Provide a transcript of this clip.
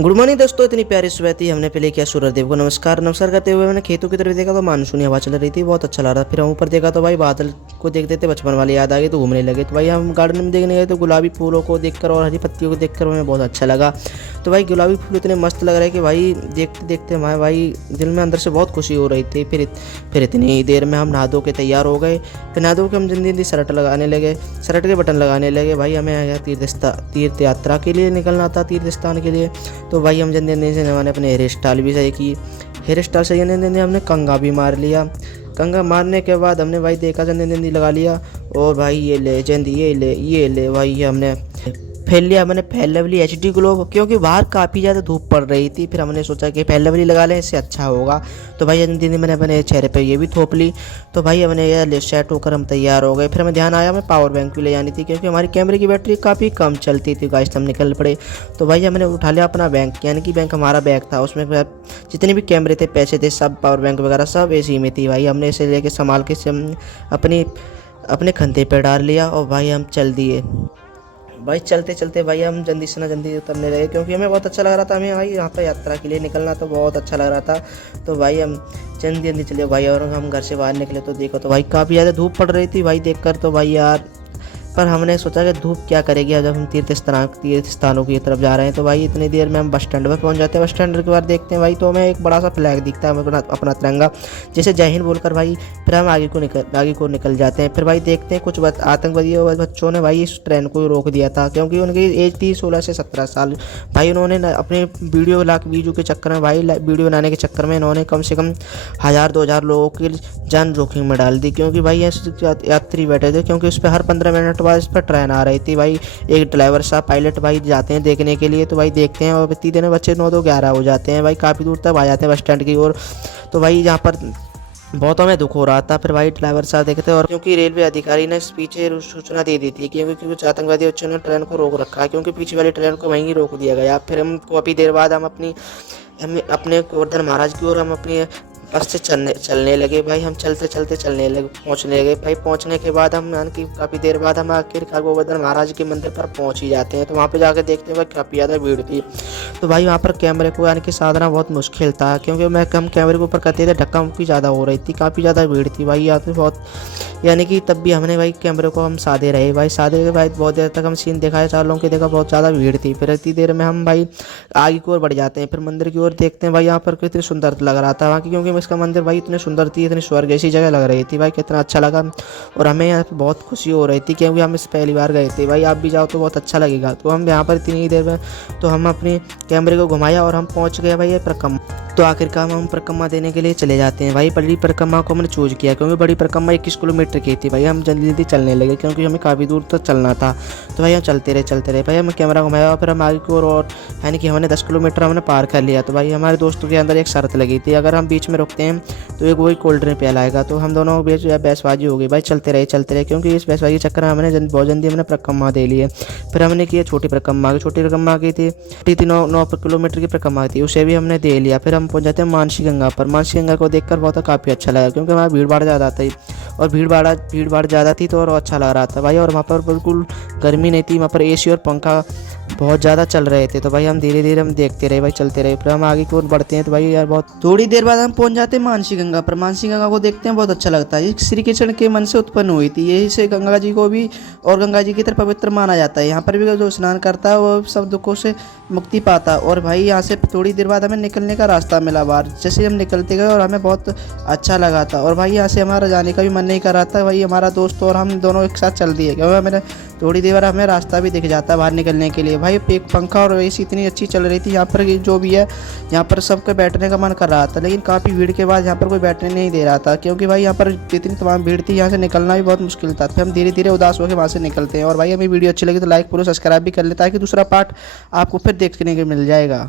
Good morning दोस्तों, इतनी प्यारी सुबह थी। हमने पहले किया सूर्यदेव को नमस्कार नमस्कार करते हुए मैंने खेतों की तरफ देखा तो मानसूनी हवा चल रही थी, बहुत अच्छा लग रहा था। फिर हम ऊपर देखा तो भाई बादल को देखते थे बचपन वाली याद आ गई तो घूमने लगे। तो भाई हम गार्डन में देखने गए तो गुलाबी फूलों को देखकर और हरी पत्तियों को देखकर हमें बहुत अच्छा लगा। तो भाई गुलाबी फूल इतने मस्त लग रहे कि भाई देखते देखते हमारे भाई दिल में अंदर से बहुत खुशी हो रही थी। फिर इतनी देर में हम नहा धो के तैयार हो गए। फिर नहा धो के हम जल्दी जल्दी शर्ट लगाने लगे, शर्ट के बटन लगाने लगे। भाई हमें आया तीर्थ यात्रा के लिए निकलना था, तीर्थ स्थान के लिए। तो भाई हम जल्दी जल्दी से हमने अपने हेयर स्टाइल भी सही की, हेयर स्टाइल सही करने हमने कंघा भी मार लिया। कंघा मारने के बाद हमने भाई देखा जल्दी जल्दी लगा लिया। और भाई ये ले जल्दी ये ले भाई हमने फैल लिया। मैंने फेयर लवली HD ग्लो, क्योंकि बाहर काफ़ी ज़्यादा धूप पड़ रही थी। फिर हमने सोचा कि फेयर लवली लगा लें, इससे अच्छा होगा। तो भाई जल्दी मैंने अपने चेहरे पे ये भी थोप ली। तो भाई हमने ये सेट होकर हम तैयार हो गए। फिर हमें ध्यान आया हमें पावर बैंक भी ले जानी थी, क्योंकि हमारी कैमरे की बैटरी काफ़ी कम चलती थी गाइस। हम निकल पड़े। तो भाई हमने उठा लिया अपना बैंक, यानी कि बैंक हमारा बैग था, उसमें जितने भी कैमरे थे, पैसे थे, सब पावर बैंक वगैरह सब इसी में थी। भाई हमने इसे लेके संभाल के अपने कंधे पे डाल लिया और भाई हम चल दिए। भाई चलते चलते भाई हम जल्दी से जल्दी उतरने लगे, क्योंकि हमें बहुत अच्छा लग रहा था। हमें भाई यहाँ पर यात्रा के लिए निकलना तो बहुत अच्छा लग रहा था। तो भाई हम जल्दी जल्दी चले भाई, और हम घर से बाहर निकले तो देखो तो भाई काफ़ी ज़्यादा धूप पड़ रही थी भाई देखकर। तो भाई यार, पर हमने सोचा कि धूप क्या करेगी जब हम तीर्थ स्थानों की तरफ जा रहे हैं। तो भाई इतनी देर में हम बस स्टैंड पर पहुंच जाते हैं। बस स्टैंड के बाद देखते हैं भाई तो हमें एक बड़ा सा फ्लैग दिखता है, हमें अपना तिरंगा, जैसे जय हिंद बोलकर भाई फिर हम आगे को निकल जाते हैं। फिर भाई देखते हैं कुछ आतंकवादी बच्चों ने भाई इस ट्रेन को रोक दिया था, क्योंकि उनकी एज थी 16 से 17 साल। भाई उन्होंने अपने वीडियो के चक्कर में, भाई वीडियो बनाने के चक्कर में इन्होंने कम से कम 1000-2000 लोगों की जान जोखिम में डाल दी, क्योंकि भाई यात्री बैठे थे, क्योंकि उस पर हर 15 मिनट बाद इस पर ट्रेन आ रही थी। भाई एक ड्राइवर साहब पायलट भाई जाते हैं देखने के लिए। तो भाई देखते हैं और इतनी देर में बच्चे 9-2-11 हो जाते हैं। भाई काफ़ी दूर तक आ जाते हैं बस स्टैंड की ओर। तो भाई यहाँ पर बहुत हमें दुख हो रहा था। फिर भाई ड्राइवर साहब देखते, और क्योंकि रेलवे अधिकारी ने पीछे सूचना दे दी थी, क्योंकि कुछ आतंकवादी बच्चों ने ट्रेन को रोक रखा है, क्योंकि पीछे वाली ट्रेन को वहीं रोक दिया गया। फिर हम काफ़ी देर बाद हम अपने गोवर्धन महाराज की ओर हम अपनी बस से चलने लगे। भाई हम चलने लगे, पहुंचने लगे। भाई पहुंचने के बाद हम यानी कि काफ़ी देर बाद हम आखिरकार गोवर्धन महाराज के मंदिर पर पहुंच ही जाते हैं। तो वहाँ पे जाकर देखते हैं भाई काफ़ी ज़्यादा भीड़ थी। तो भाई वहाँ पर कैमरे को यानी कि साधना बहुत मुश्किल था, क्योंकि हम कैमरे के ऊपर करते थे, धक्का मुक्की ज़्यादा हो रही थी, काफ़ी ज़्यादा भीड़ थी भाई यहाँ पे बहुत। यानी कि तब भी हमने भाई कैमरे को हम साधे रहे। भाई साधे के बाद बहुत देर तक हम सीन दिखाए, चार लोगों की देखा, बहुत ज़्यादा भीड़ थी। फिर इतनी देर में हम भाई आगे की ओर बढ़ जाते हैं। फिर मंदिर की ओर देखते हैं भाई यहाँ पर कितनी सुंदर लग रहा था वहाँ की, क्योंकि इसका मंदिर भाई इतनी सुंदर थी, इतनी स्वर्ग जैसी जगह लग रही थी भाई, कितना अच्छा लगा। और हमें यहाँ पर बहुत खुशी हो रही थी, क्योंकि हम इस पहली बार गए थे। भाई आप भी जाओ तो बहुत अच्छा लगेगा। तो हम यहाँ पर इतनी देर में तो हम अपने कैमरे को घुमाया और हम पहुँच गए भाई परिक्रमा। तो आखिरकार हम परिक्रमा देने के लिए चले जाते हैं। भाई बड़ी परिक्रमा को हमने चूज किया, क्योंकि बड़ी परिक्रमा 21 किलोमीटर की थी। भाई हम जल्दी जल्दी चलने लगे, क्योंकि हमें काफ़ी दूर तक चलना था। तो भाई हम चलते रहे भाई, हमें कैमरा घुमाया। फिर हम आगे की ओर, और यानी कि हमने 10 किलोमीटर हमने पार कर लिया। तो भाई हमारे दोस्तों के अंदर एक शर्त लगी थी, अगर हम बीच में रुकते हैं तो एक वही कोल्ड ड्रिंक पिलाएगा। तो हम दोनों बीच बहसबाजी हो गई। भाई चलते रहे, क्योंकि इस बहसबाजी के चक्कर में हमने बहुत जल्दी हमने परिक्रमा दे लिए। फिर हमने किया छोटी परिक्रमा की थी 9 किलोमीटर की परिक्रमा थी, उसे भी हमने दे लिया। फिर हम पहुंच जाते हैं मानसी गंगा पर। मानसी गंगा को देखकर बहुत काफ़ी अच्छा लगा, क्योंकि वहाँ भीड़ भाड़ ज़्यादा थी, और भीड़ भाड़ ज़्यादा थी तो और अच्छा लग रहा था भाई। और वहाँ पर बिल्कुल गर्मी नहीं थी, वहाँ पर AC और पंखा बहुत ज़्यादा चल रहे थे। तो भाई हम धीरे धीरे हम देखते रहे भाई, चलते रहे। फिर हम आगे की ओर बढ़ते हैं। तो भाई यार बहुत थोड़ी देर बाद हम पहुंच जाते हैं मानसी गंगा पर। मानसी गंगा को देखते हैं, बहुत अच्छा लगता है। ये श्री कृष्ण के मन से उत्पन्न हुई थी, यही से गंगा जी को भी और गंगा जी की तरह पवित्र माना जाता है। यहाँ पर भी जो स्नान करता है वो सब दुखों से मुक्ति पाता। और भाई यहाँ से थोड़ी देर बाद हमें निकलने का रास्ता मिला बाहर। जैसे हम निकलते गए और हमें बहुत अच्छा लगा था। और भाई यहाँ से हमारा जाने का भी मन नहीं कर रहा था। भाई हमारा दोस्त और हम दोनों एक साथ चल दिए, क्योंकि मैंने थोड़ी देर बाद हमें रास्ता भी दिख जाता है बाहर निकलने के लिए। भाई एक पंखा और AC इतनी अच्छी चल रही थी यहाँ पर, जो भी है यहाँ पर सबके बैठने का मन कर रहा था, लेकिन काफ़ी भीड़ के बाद यहाँ पर कोई बैठने नहीं दे रहा था, क्योंकि भाई यहाँ पर इतनी तमाम भीड़ थी, यहाँ से निकलना भी बहुत मुश्किल था। फिर हम धीरे धीरे उदास होकर वहाँ से निकलते हैं। और भाई हमें वीडियो अच्छी लगी तो लाइक, फॉलो, सब्सक्राइब भी कर ले, ताकि दूसरा पार्ट आपको फिर देखने को मिल जाएगा।